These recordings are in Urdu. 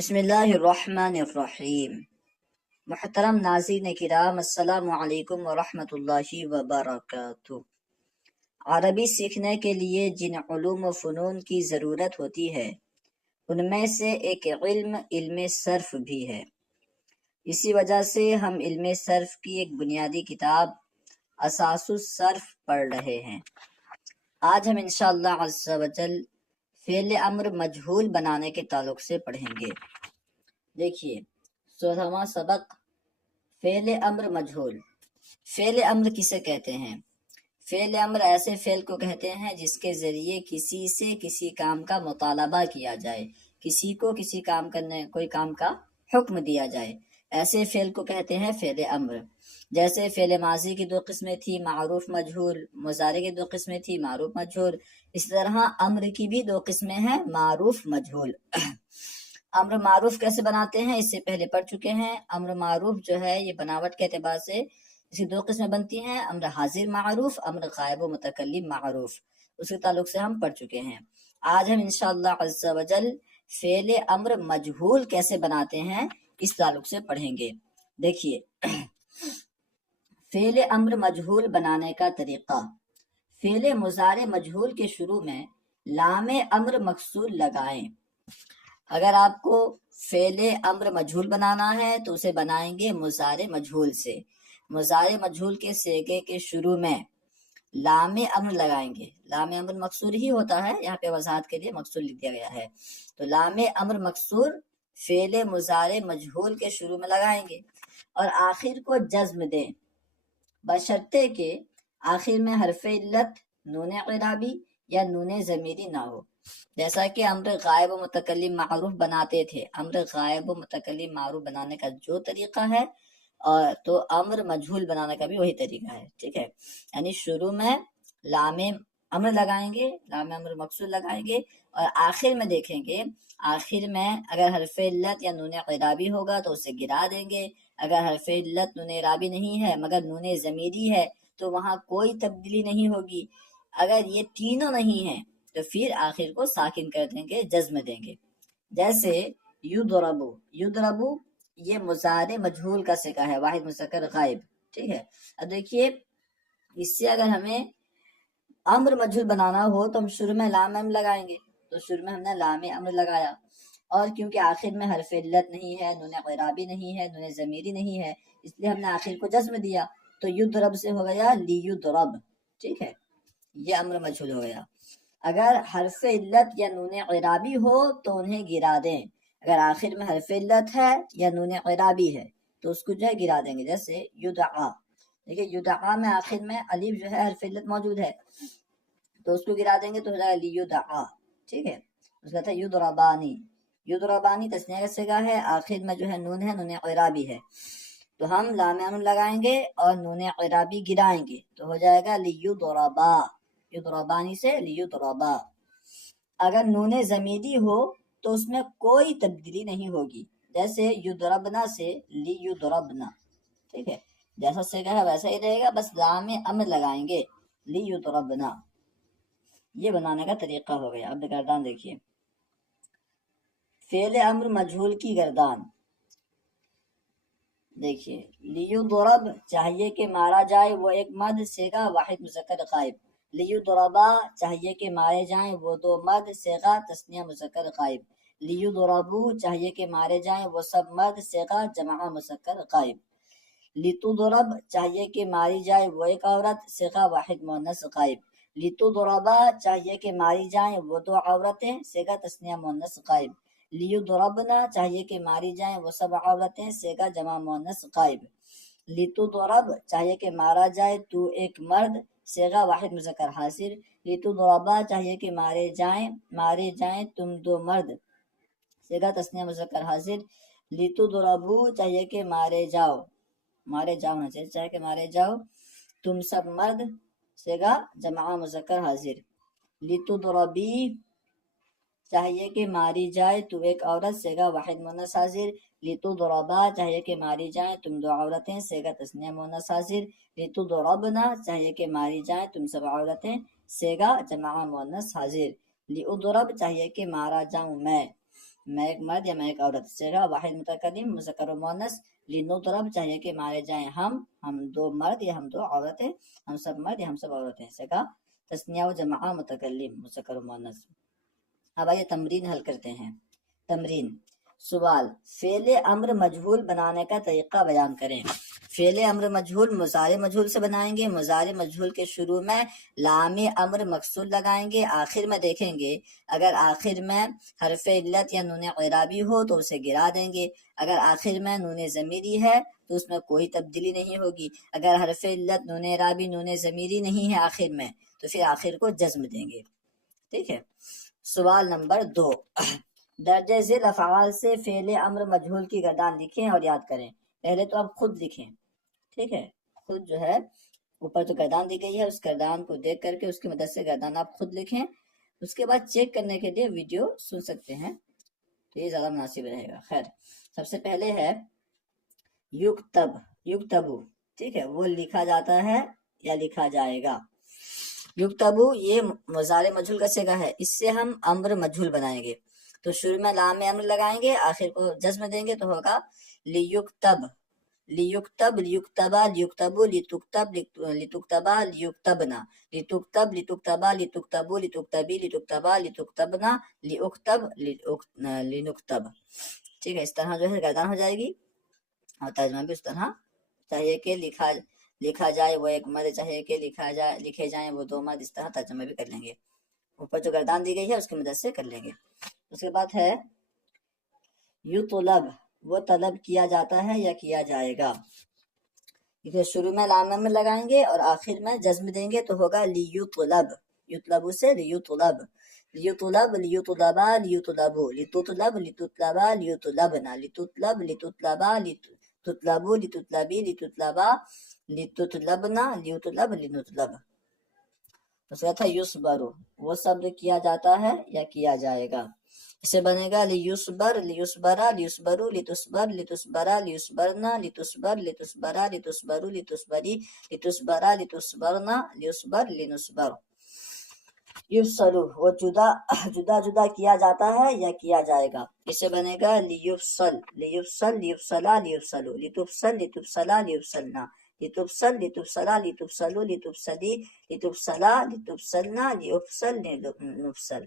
بسم اللہ الرحمن الرحیم۔ محترم ناظرین کرام، السلام علیکم ورحمۃ اللہ وبرکاتہ۔ عربی سیکھنے کے لیے جن علوم و فنون کی ضرورت ہوتی ہے ان میں سے ایک علم صرف بھی ہے۔ اسی وجہ سے ہم علم صرف کی ایک بنیادی کتاب اساس الصرف پڑھ رہے ہیں۔ آج ہم انشاءاللہ عز و جل فعل امر مجہول بنانے کے تعلق سے پڑھیں گے۔ دیکھیے 16واں سبق، فعل امر مجہول۔ فعل امر کسے کہتے ہیں؟ فعل امر ایسے فعل کو کہتے ہیں جس کے ذریعے کسی سے کسی کام کا مطالبہ کیا جائے، کسی کو کسی کام کرنے کوئی کام کا حکم دیا جائے، ایسے فعل کو کہتے ہیں فعل امر۔ جیسے فعل ماضی کی دو قسمیں تھی، معروف مجہول، مضارع کی دو قسمیں تھی، معروف مجہول۔ اس طرح امر کی بھی دو قسمیں ہیں، معروف مجہول۔ امر معروف کیسے بناتے ہیں اس سے پہلے پڑھ چکے ہیں۔ امر معروف جو ہے یہ بناوٹ کے اعتبار سے اس کی دو قسمیں بنتی ہیں، امر حاضر معروف، امر غائب و متکلم معروف۔ اس کے تعلق سے ہم پڑھ چکے ہیں۔ آج ہم انشاءاللہ عز و جل فعل امر مجہول کیسے بناتے ہیں اس تعلق سے پڑھیں گے۔ دیکھیے فعل امر مجہول بنانے کا طریقہ۔ فعل مضارع مجہول کے شروع میں لام امر مکسور لگائیں۔ اگر آپ کو فعل امر مجہول بنانا ہے تو اسے بنائیں گے مضارع مجہول سے۔ مضارع مجہول کے صیغے کے شروع میں لام امر لگائیں گے۔ لام امر مکسور ہی ہوتا ہے، یہاں پہ وضاحت کے لیے مکسور لکھ دیا گیا ہے۔ تو لام امر مکسور فعل مضارع مجہول کے شروع میں لگائیں گے اور آخر کو جزم دیں، بشرطے کہ آخر میں حرف علت، نون اعرابی یا نون ضمیری نہ ہو۔ جیسا کہ امر غائب و متکلم معروف بناتے تھے، امر غائب و متکلم معروف بنانے کا جو طریقہ ہے اور تو امر مجہول بنانے کا بھی وہی طریقہ ہے، ٹھیک ہے۔ یعنی شروع میں لام امر لگائیں گے، لام امر مکسور لگائیں گے اور آخر میں دیکھیں گے، آخر میں اگر حرف علت یا نون اعرابی ہوگا تو اسے گرا دیں گے۔ اگر حرف علت نون اعرابی نہیں ہے مگر نون ضمیری ہے تو وہاں کوئی تبدیلی نہیں ہوگی۔ اگر یہ تینوں نہیں ہیں تو پھر آخر کو ساکن کر دیں گے، جزم دیں گے۔ جیسے یضربو، یضربو یہ مضارع مجہول کا صیغہ ہے، واحد مذکر غائب، ٹھیک ہے۔ اب دیکھیے اس سے اگر ہمیں امر مجہول بنانا ہو تو ہم شروع میں لام امر لگائیں گے، تو شروع میں ہم نے لام امر لگایا اور کیونکہ آخر میں حرف علت نہیں ہے، نون اعرابی نہیں ہے، نون ضمیری نہیں ہے، اس لیے ہم نے آخر کو جزم دیا، تو یضرب سے ہو گیا لیضرب، ٹھیک ہے، یہ امر مجہول ہو گیا۔ اگر حرف علت یا نون اعرابی ہو تو انہیں گرا دیں، اگر آخر میں حرف علت ہے یا نون اعرابی ہے تو اس کو جو ہے گرا دیں گے۔ جیسے یدعا، دیکھیے یدعا میں آخر میں الف جو ہے حرف علت موجود ہے تو اس کو گرا دیں گے تو ہو جائے گا لیدعا، ٹھیک ہے۔ اس کا تھا یضربانی، یضربانی تثنیہ کا صیغہ ہے، آخر میں جو ہے نون ہے، نون اعرابی ہے، تو ہم لام امر لگائیں گے اور نون اعرابی گرائیں گے تو ہو جائے گا لیضربا، یضربانی سے لیضربا۔ اگر نون ضمیری ہو تو اس میں کوئی تبدیلی نہیں ہوگی، جیسے یضربنا سے لیضربنا، ٹھیک ہے، جیسا صیغہ ہے ویسا ہی رہے گا، بس لام امر لگائیں گے لیضربنا۔ یہ بنانے کا طریقہ ہو گیا۔ اب گردان دیکھیے، فعل امر مجہول کی گردان دیکھیے، لیضرب چاہیے کہ مارا جائے وہ ایک مد صیغہ واحد مذکر غائب، لیضربا چاہیے کہ مارے جائیں وہ دو مد صیغہ تثنیہ مذکر غائب، لیضربو چاہیے کہ مارے جائیں وہ سب مد صیغہ جمع مذکر غائب، لتضرب چاہیے کہ ماری جائے وہ ایک عورت صیغہ واحد مؤنث غائب، لتضربا چاہیے کہ ماری جائیں وہ دو عورتیں صیغہ تثنیہ مؤنث غائب، لیضربنا چاہیے کہ ماری جائیں وہ سب عورتیں صیغہ جمع مؤنث غائب، لتضرب چاہیے کہ مارا جائے تو ایک مرد صیغہ واحد مذکر حاضر، لتضربا چاہیے کہ مارے جائیں تم دو مرد صیغہ تثنیہ مذکر حاضر، لتضربو چاہیے کہ مارے جاؤ ہونا چاہیے کہ مارے جاؤ تم سب مرد صیغہ جمع مذکر حاضر، لتضربی چاہیے کہ ماری جائے تو ایک عورت صیغہ واحد مؤنث حاضر، لتضربا چاہیے کہ ماری جائیں تم دو عورتیں صیغہ تثنیہ مؤنث حاضر، لتضربنا چاہیے کہ ماری جائیں تم سب عورتیں صیغہ جمع مؤنث حاضر، لاضرب چاہیے کہ مارا جاؤں میں، میں ایک مرد یا میں ایک عورت. صیغہ واحد متکلم مذکر و مؤنث. لنضرب چاہیے کہ مارے جائیں ہم دو مرد یا ہم دو عورتیں، ہم سب مرد یا ہم سب عورتیں. صیغہ تثنیہ و جمع متکلم مذکر و مؤنث. اب آئیے تمرین حل کرتے ہیں. تمرین. سوال، فعل امر مجہول بنانے کا طریقہ بیان کریں. فعل امر مجہول مضارع مجہول سے بنائیں گے. مضارع مجہول کے شروع میں لام امر مکسور لگائیں گے. آخر میں دیکھیں گے اگر آخر میں حرف علت یا نون اعرابی ہو تو اسے گرا دیں گے. اگر آخر میں نون ضمیری ہے تو اس میں کوئی تبدیلی نہیں ہوگی. اگر حرف علت نون اعرابی نون ضمیری نہیں ہے آخر میں تو پھر آخر کو جزم دیں گے. ٹھیک ہے. سوال نمبر 2، درجہ ذیل افعال سے فعل امر مجہول کی گردان لکھیں اور یاد کریں. پہلے تو آپ خود لکھیں. ٹھیک ہے، خود جو ہے اوپر جو گردان دی گئی ہے اس گردان کو دیکھ کر کے اس کی مدد سے گردان آپ خود لکھیں. اس کے بعد چیک کرنے کے لیے ویڈیو سن سکتے ہیں تو یہ زیادہ مناسب رہے گا. خیر، سب سے پہلے ہے یکتب، یکتبو. ٹھیک ہے، وہ لکھا جاتا ہے یا لکھا جائے گا. یکتبو یہ مضارع مجہول کا صیغہ ہے، اس سے ہم امر مجہول بنائیں گے. تو شروع میں لام امر لگائیں گے، آخر کو جزم دیں گے تو ہوگا لیکتب، لیکتب، لیکتبا، لیکتبو، لتکتب، لتکتبا، لیکتبنا، لتکتب، لتکتبا، لتکتبو، لتکتبی، لتکتبا، لتکتبنا، لیکتب، لنکتب. ٹھیک ہے، اس طرح جو ہے گردان ہو جائے گی اور ترجمہ بھی اس طرح. چاہیے کہ لکھا جائے وہ ایک مرد، چاہیے کہ لکھے جائیں وہ دو مرد. اس طرح ترجمہ بھی کر لیں گے. اوپر جو گردان دی گئی ہے اس کی مدد سے کر لیں گے. اس کے بعد ہے یطلب، وہ طلب کیا جاتا ہے یا کیا جائے گا. شروع میں لام امر لگائیں گے اور آخر میں جزم دیں گے تو ہوگا لیطلب. یطلب سے لیطلب، لیطلب، لیطلبا، لیطلبو، لتطلب، لتطلبا، لیطلبنا، لتطلب، لتطلبا، تطلبو، لتطلبی، لتطلبا، لتطلبنا، لیطلب، لنطلب. اس کا تھا یصبر، وہ صبر کیا جاتا ہے یا کیا جائے گا. اسے بنے گا لیصبر، لیصبرا، لیصبرو، لتصبر، لتصبرا، لیصبرنا، لتصبر، لتصبرا، لتصبرو، لتصبری، لتصبرا، لتصبرنا، لیصبر، لنصبر. یفصلو، وہ جدا جدا کیا جاتا ہے یا کیا جائے گا. اسے بنے گا لیفصل، لیفصل، لیفصلا، لیفصلو، لتفصل، لتفصلا، لیفصلنا، لتفصل، لتفصلا، لتفصلو، لتفصلی، لتفصلا، لتفصلنا، لیفصل، لنفصل.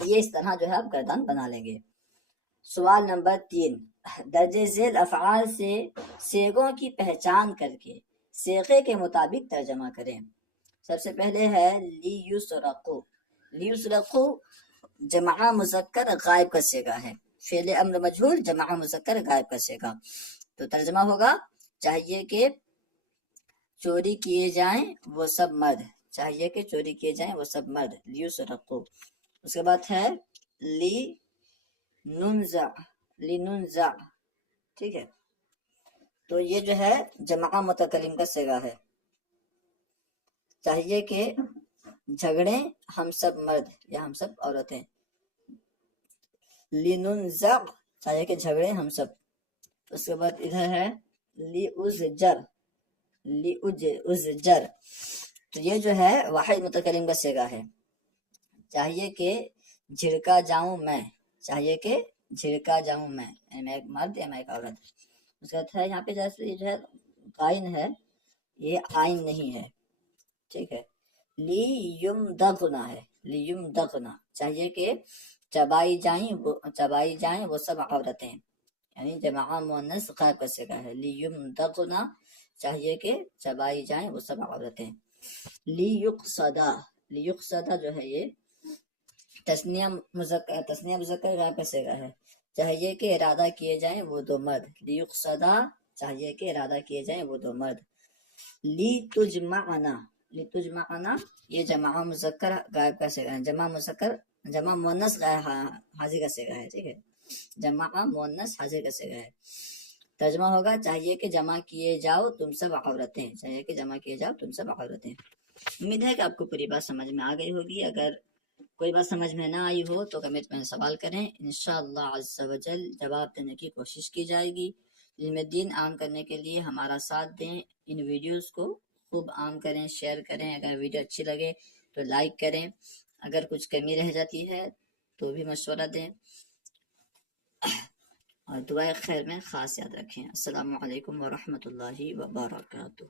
یہ اس طرح جو ہے آپ گردان بنا لیں گے. سوال نمبر 3، درجہ ذیل افعال سے صیغوں کی پہچان کر کے صیغے کے مطابق ترجمہ کریں. سب سے پہلے ہے لیسرقو. لیسرقو جمع مذکر غائب کا صیغہ ہے. فعل امر مجہول جمع مذکر غائب کا صیغہ. تو ترجمہ ہوگا چاہیے کہ چوری کیے جائیں وہ سب مرد، چاہیے کہ چوری کیے جائیں وہ سب مرد. لیسرقو. اس کے بعد ہے لی ننزع، لننزع. ٹھیک ہے، تو یہ جو ہے جمع متکلم کا صیغہ ہے. چاہیے کہ جھگڑیں ہم سب مرد یا ہم سب عورتیں. لننزع چاہیے کہ جھگڑیں ہم سب. اس کے بعد ادھر ہے لیؤزجر، لیؤزجر. تو یہ جو ہے واحد متکلم کا صیغہ ہے. چاہیے کہ جھڑکا جاؤں میں، چاہیے کہ جھڑکا جاؤں میں ایک مرد یا میں ایک عورت. اس کے بعد ہے یہاں پہ جیسے جو ہے قائن ہے، یہ آئین نہیں ہے. ٹھیک ہے، لی یمدغنا ہے، لی یمدغنا چاہیے کہ چبائی جائیں وہ سب عورتیں، یعنی جمع مؤنث غائب کا صیغہ ہے. لی یمدغنا چاہیے کہ چبائی جائیں وہ سب عورتیں. لی یقصدا، لی یقصدا جو ہے یہ تثنیہ مذکر غائب کا صیغہ ہے. چاہیے کہ ارادہ کیے جائیں وہ دو مرد. لی یقصدا چاہیے کہ ارادہ کیے جائیں وہ دو مرد. لی تجمعنا، لی تجمعنا یہ جمع مذکر غائب کا صیغہ ہے. جمع مؤنث حاضر کا صیغہ ہے. ٹھیک ہے، جمع مؤنث حاضر کا صیغہ ہے. ترجمہ ہوگا چاہیے کہ جمع کیے جاؤ تم سب عورتیں، چاہیے کہ جمع کیے جاؤ تم سب عورتیں. امید ہے کہ آپ کو پوری بات سمجھ میں آ گئی ہوگی. اگر کوئی بات سمجھ میں نہ آئی ہو تو کمنٹ میں سوال کریں، انشاءاللہ عز و جل جواب دینے کی کوشش کی جائے گی. علم دین عام کرنے کے لیے ہمارا ساتھ دیں. ان ویڈیوز کو خوب عام کریں، شیئر کریں. اگر ویڈیو اچھی لگے تو لائک کریں. اگر کچھ کمی رہ جاتی ہے تو بھی مشورہ دیں، اور دعائے خیر میں خاص یاد رکھیں۔ السلام علیکم ورحمۃ اللہ وبرکاتہ۔